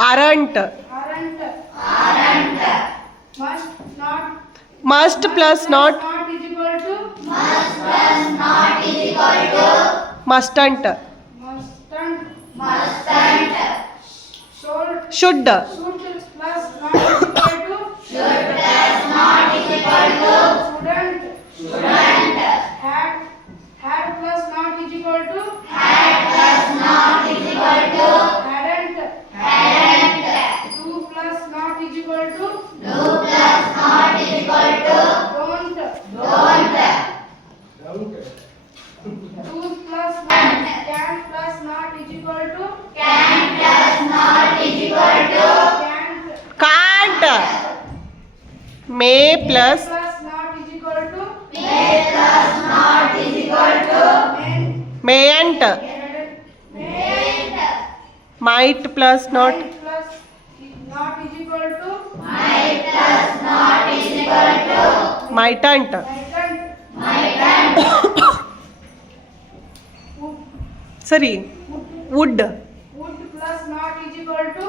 aren't. Must plus not is equal to mustn't. mustn't. Should Should plus not is equal to shouldn't. Had plus not is equal to hadn't. Do plus not is equal to don't. Do plus can plus not is equal to can't. can't. May plus Plus not is equal to mayn't. Might plus not plus not is equal to mightn't. ಸರಿ would would plus not is equal to